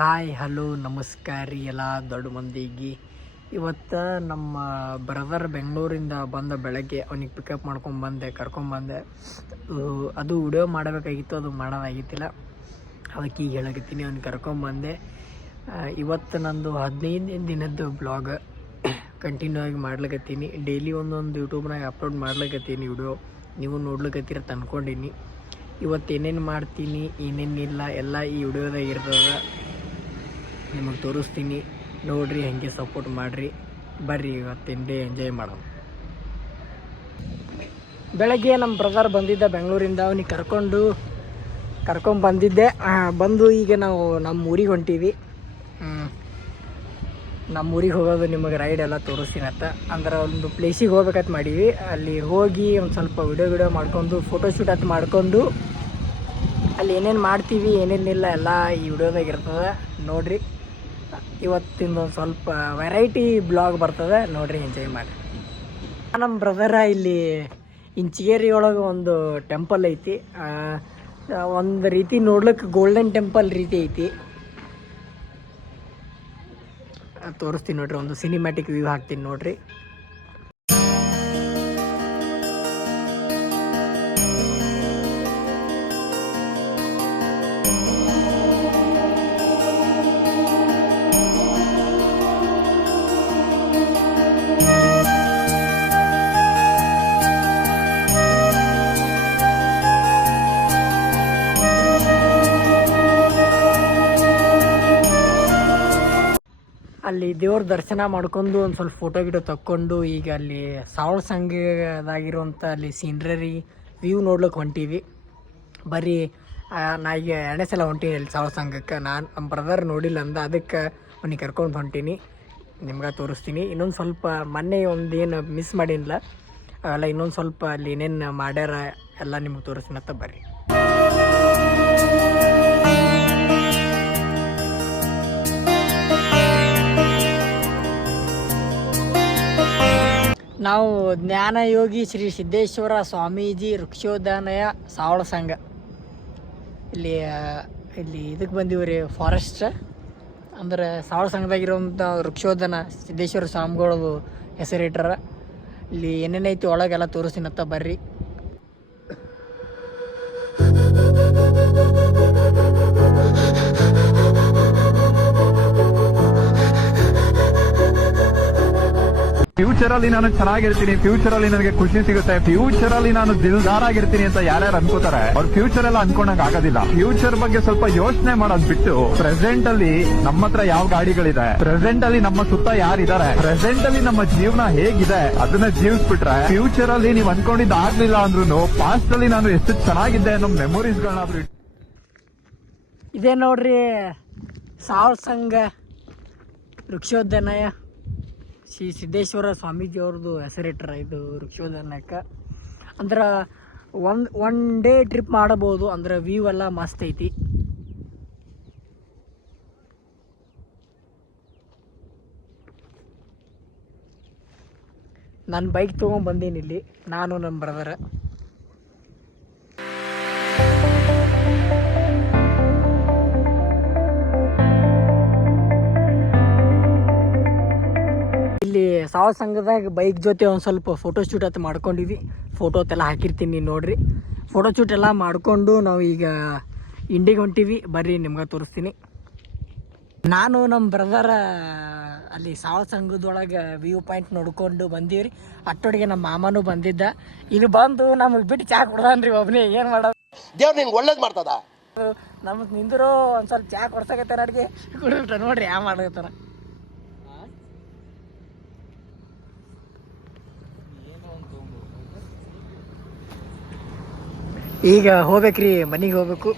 Hi hello ನಮಸ್ಕಾರ ರೀ ಎಲ್ಲ ದೊಡ್ಡ ಮಂದಿಗೆ. ಇವತ್ತು ನಮ್ಮ ಬ್ರದರ್ ಬೆಂಗಳೂರಿಂದ ಬಂದ ಬೆಳಗ್ಗೆ ಅವನಿಗೆ ಪಿಕಪ್ ಮಾಡ್ಕೊಂಬಂದೆ, ಕರ್ಕೊಂಬಂದೆ. ಅದು ವಿಡಿಯೋ ಮಾಡಬೇಕಾಗಿತ್ತು, ಅದು ಮಾಡೋದಾಗಿತ್ತಿಲ್ಲ. ಅದಕ್ಕೆ ಈಗ ಹೇಳಕತ್ತೀನಿ, ಅವ್ನಿಗೆ ಕರ್ಕೊಂಬಂದೆ. ಇವತ್ತು ನಂದು 15 ದಿನದ್ದು ಬ್ಲಾಗ್ ಕಂಟಿನ್ಯೂ ಆಗಿ ಮಾಡ್ಲಿಕತ್ತೀನಿ. ಡೈಲಿ ಒಂದೊಂದು ಯೂಟ್ಯೂಬ್ನಾಗ ಅಪ್ಲೋಡ್ ಮಾಡ್ಲಿಕತ್ತೀನಿ ವಿಡಿಯೋ. ನೀವು ನೋಡ್ಲಿಕತ್ತೀರ ತಂದ್ಕೊಂಡೀನಿ. ಇವತ್ತು ಏನೇನು ಮಾಡ್ತೀನಿ ಏನೇನಿಲ್ಲ ಎಲ್ಲ ಈ ವಿಡಿಯೋದಾಗ ಇರ್ತದೆ, ನಿಮಗೆ ತೋರಿಸ್ತೀನಿ. ನೋಡಿರಿ, ಹಾಗೆ ಸಪೋರ್ಟ್ ಮಾಡಿರಿ. ಬರ್ರಿ ಇವತ್ತಿನ ಡೇ ಎಂಜಾಯ್ ಮಾಡೋಣ. ಬೆಳಗ್ಗೆ ನಮ್ಮ ಬ್ರದರ್ ಬಂದಿದ್ದ ಬೆಂಗಳೂರಿಂದ, ಅವನಿಗೆ ಕರ್ಕೊಂಬಂದಿದ್ದೆ. ಬಂದು ಈಗ ನಾವು ನಮ್ಮ ಊರಿಗೆ ಹೊಂಟೀವಿ. ನಮ್ಮ ಊರಿಗೆ ಹೋಗೋದು ನಿಮಗೆ ರೈಡ್ ಎಲ್ಲ ತೋರಿಸ್ತೀನತ್ತ. ಅಂದ್ರೆ ಒಂದು ಪ್ಲೇಸಿಗೆ ಹೋಗ್ಬೇಕಂತ ಮಾಡೀವಿ. ಅಲ್ಲಿ ಹೋಗಿ ಒಂದು ಸ್ವಲ್ಪ ವಿಡಿಯೋ ಮಾಡ್ಕೊಂಡು ಫೋಟೋಶೂಟ್ ಅಂತ ಮಾಡ್ಕೊಂಡು ಅಲ್ಲಿ ಏನೇನು ಮಾಡ್ತೀವಿ ಏನೇನಿಲ್ಲ ಎಲ್ಲ ಈ ವಿಡಿಯೋದಾಗ ಇರ್ತದೆ. ನೋಡಿರಿ, ಇವತ್ತಿಂದೊಂದು ಸ್ವಲ್ಪ ವೆರೈಟಿ ಬ್ಲಾಗ್ ಬರ್ತದೆ, ನೋಡಿರಿ, ಎಂಜಾಯ್ ಮಾಡಿ. ನಮ್ಮ ಬ್ರದರ ಇಲ್ಲಿ ಇಂಚಿಗೇರಿ ಒಳಗೆ ಒಂದು ಟೆಂಪಲ್ ಐತಿ. ಒಂದು ರೀತಿ ನೋಡ್ಲಿಕ್ಕೆ ಗೋಲ್ಡನ್ ಟೆಂಪಲ್ ರೀತಿ ಐತಿ. ತೋರಿಸ್ತೀನಿ ನೋಡ್ರಿ, ಒಂದು ಸಿನಿಮ್ಯಾಟಿಕ್ ವ್ಯೂ ಹಾಕ್ತೀನಿ ನೋಡ್ರಿ. ಅಲ್ಲಿ ದೇವ್ರ ದರ್ಶನ ಮಾಡ್ಕೊಂಡು ಒಂದು ಸ್ವಲ್ಪ ಫೋಟೋ ಗಿಡೋ ತಕ್ಕೊಂಡು ಈಗ ಅಲ್ಲಿ ಸಾವಳ ಸಂಘದಾಗಿರುವಂಥ ಅಲ್ಲಿ ಸೀನ್ರರಿ ವ್ಯೂ ನೋಡ್ಲಿಕ್ಕೆ ಹೊಂಟೀವಿ. ಬರೀ ನಾ ಈಗ 2ನೇ ಸಲ ಹೊಂಟೀನಿ ಅಲ್ಲಿ ಸಾವಳ ಸಂಘಕ್ಕೆ. ನಮ್ಮ ಬ್ರದರ್ ನೋಡಿಲ್ಲ ಅಂದ, ಅದಕ್ಕೆ ಅವನಿಗೆ ಕರ್ಕೊಂಡು ಹೊಂಟೀನಿ. ನಿಮ್ಗೆ ತೋರಿಸ್ತೀನಿ. ಇನ್ನೊಂದು ಸ್ವಲ್ಪ ಮೊನ್ನೆ ಒಂದು ಏನು ಮಿಸ್ ಮಾಡಿಲ್ಲ ಅವೆಲ್ಲ ಇನ್ನೊಂದು ಸ್ವಲ್ಪ ಅಲ್ಲಿ ಏನೇನು ಮಾಡ್ಯಾರ ಎಲ್ಲ ನಿಮ್ಗೆ ತೋರಿಸ್ತೀನಿ ಅಂತ. ಬರ್ರಿ. ನಾವು ಜ್ಞಾನಯೋಗಿ ಶ್ರೀ ಸಿದ್ದೇಶ್ವರ ಸ್ವಾಮೀಜಿ ವೃಕ್ಷೋದ್ಯಾನಯ ಸಾವಳ ಸಂಘ ಇಲ್ಲಿ ಇದಕ್ಕೆ ಬಂದೀವಿ ರೀ. ಫಾರೆಸ್ಟ್ ಅಂದ್ರೆ ಸಾವಳ ಸಂಘದಾಗಿರೋಂಥ ವೃಕ್ಷೋದ್ಯಾನ ಸಿದ್ದೇಶ್ವರ ಸ್ವಾಮಿಗಳದು ಹೆಸರಿಟ್ಟಾರ. ಇಲ್ಲಿ ಏನೇನೈತಿ ಒಳಗೆಲ್ಲ ತೋರಿಸ್ತೀನತ್ತ. ಬರ್ರಿ. ಫ್ಯೂಚರ್ ಅಲ್ಲಿ ನಾನು ಚೆನ್ನಾಗಿರ್ತೀನಿ, ಫ್ಯೂಚರ್ ಅಲ್ಲಿ ನನಗೆ ಖುಷಿ ಸಿಗುತ್ತೆ, ಫ್ಯೂಚರ್ ಅಲ್ಲಿ ನಾನು ದಿಲ್ದಾರ್ ಆಗಿರ್ತೀನಿ ಅಂತ ಯಾರ್ಯಾರು ಅನ್ಕೋತಾರೆ ಅವ್ರ ಫ್ಯೂಚರ್ ಎಲ್ಲ ಅನ್ಕೊಳಕ್ ಆಗೋದಿಲ್ಲ. ಫ್ಯೂಚರ್ ಬಗ್ಗೆ ಸ್ವಲ್ಪ ಯೋಚನೆ ಮಾಡೋದ್ ಬಿಟ್ಟು ಪ್ರೆಸೆಂಟ್ ಅಲ್ಲಿ ನಮ್ಮ ಹತ್ರ ಯಾವ ಗಾಡಿಗಳಿದೆ, ಪ್ರೆಸೆಂಟ್ ಅಲ್ಲಿ ನಮ್ಮ ಸುತ್ತ ಯಾರಿದ್ದಾರೆ, ಪ್ರೆಸೆಂಟ್ ಅಲ್ಲಿ ನಮ್ಮ ಜೀವನ ಹೇಗಿದೆ ಅದನ್ನ ಜೀವಿಸ್ಬಿಟ್ರೆ ಫ್ಯೂಚರ್ ಅಲ್ಲಿ ನೀವ್ ಅನ್ಕೊಂಡಿದ್ದು ಆಗ್ಲಿಲ್ಲ ಅಂದ್ರೂ ಪಾಸ್ಟ್ ಅಲ್ಲಿ ನಾನು ಎಷ್ಟು ಚೆನ್ನಾಗಿದ್ದೆ ಅನ್ನೋ ಮೆಮೊರೀಸ್ ಗಳನ್ನಾದ್ರೂ. ಇದೇ ನೋಡ್ರಿ ಸಾವಳ ಸಂಘ ವೃಕ್ಷೋದ್ಯಾನಯ ಶ್ರೀ ಸಿದ್ದೇಶ್ವರ ಸ್ವಾಮೀಜಿ ಅವ್ರದ್ದು ಹೆಸರಿಟ್ರ ಇದು ವೃಕ್ಷೋದ್ಯಾನಕ್ಕೆ. ಅಂದ್ರೆ ಒನ್ ಡೇ ಟ್ರಿಪ್ ಮಾಡಬಹುದು. ಅಂದ್ರೆ ವ್ಯೂ ಎಲ್ಲ ಮಸ್ತ್ ಐತಿ. ನಾನು ಬೈಕ್ ತೊಗೊಂಡ್ಬಂದೀನಿ ಇಲ್ಲಿ, ನಾನು ನಮ್ಮ ಬ್ರದರ್. ಇಲ್ಲಿ ಸಾವಳ ಸಂಘದಾಗ ಬೈಕ್ ಜೊತೆ ಒಂದು ಸ್ವಲ್ಪ ಫೋಟೋಶೂಟ್ ಅಂತ ಮಾಡ್ಕೊಂಡಿದ್ವಿ. ಫೋಟೋ ಎಲ್ಲ ಹಾಕಿರ್ತೀನಿ, ನೋಡ್ರಿ. ಫೋಟೋಶೂಟ್ ಎಲ್ಲ ಮಾಡಿಕೊಂಡು ನಾವು ಈಗ ಇಂಡಿಗೆ ಹೊಂಟೀವಿ. ಬರ್ರಿ, ನಿಮ್ಗೆ ತೋರಿಸ್ತೀನಿ. ನಾನು ನಮ್ಮ ಬ್ರದರ ಅಲ್ಲಿ ಸಾವಳ ಸಂಘದೊಳಗೆ ವ್ಯೂ ಪಾಯಿಂಟ್ ನೋಡ್ಕೊಂಡು ಬಂದೀವಿ. ಅಷ್ಟೊಟ್ಟಿಗೆ ನಮ್ಮ ಮಾಮನೂ ಬಂದಿದ್ದ. ಇಲ್ಲಿ ಬಂದು ನಮಗೆ ಬಿಟ್ಟು ಚಾ ಕೊಡ್ದಾನ್ರಿ ಒಬ್ಬನೇ. ಏನು ಮಾಡೋದು, ದೇವ್ರು ನಿನ್ಗೆ ಒಳ್ಳೇದು ಮಾಡ್ತದ. ನಮಗೆ ನಿಂದ್ರು ಒಂದು ಸ್ವಲ್ಪ ಚಾ ಕೊಡ್ಸಕತ್ತಾರ. ಅಡ್ಗೆ ಕುಡಿಬಿಟ್ರ ನೋಡ್ರಿ ಯಾವ ಮಾಡಕತ್ತಾರ. ಈಗ ಹೋಗ್ಬೇಕ್ರಿ, ಮನೆಗೆ ಹೋಗ್ಬೇಕು.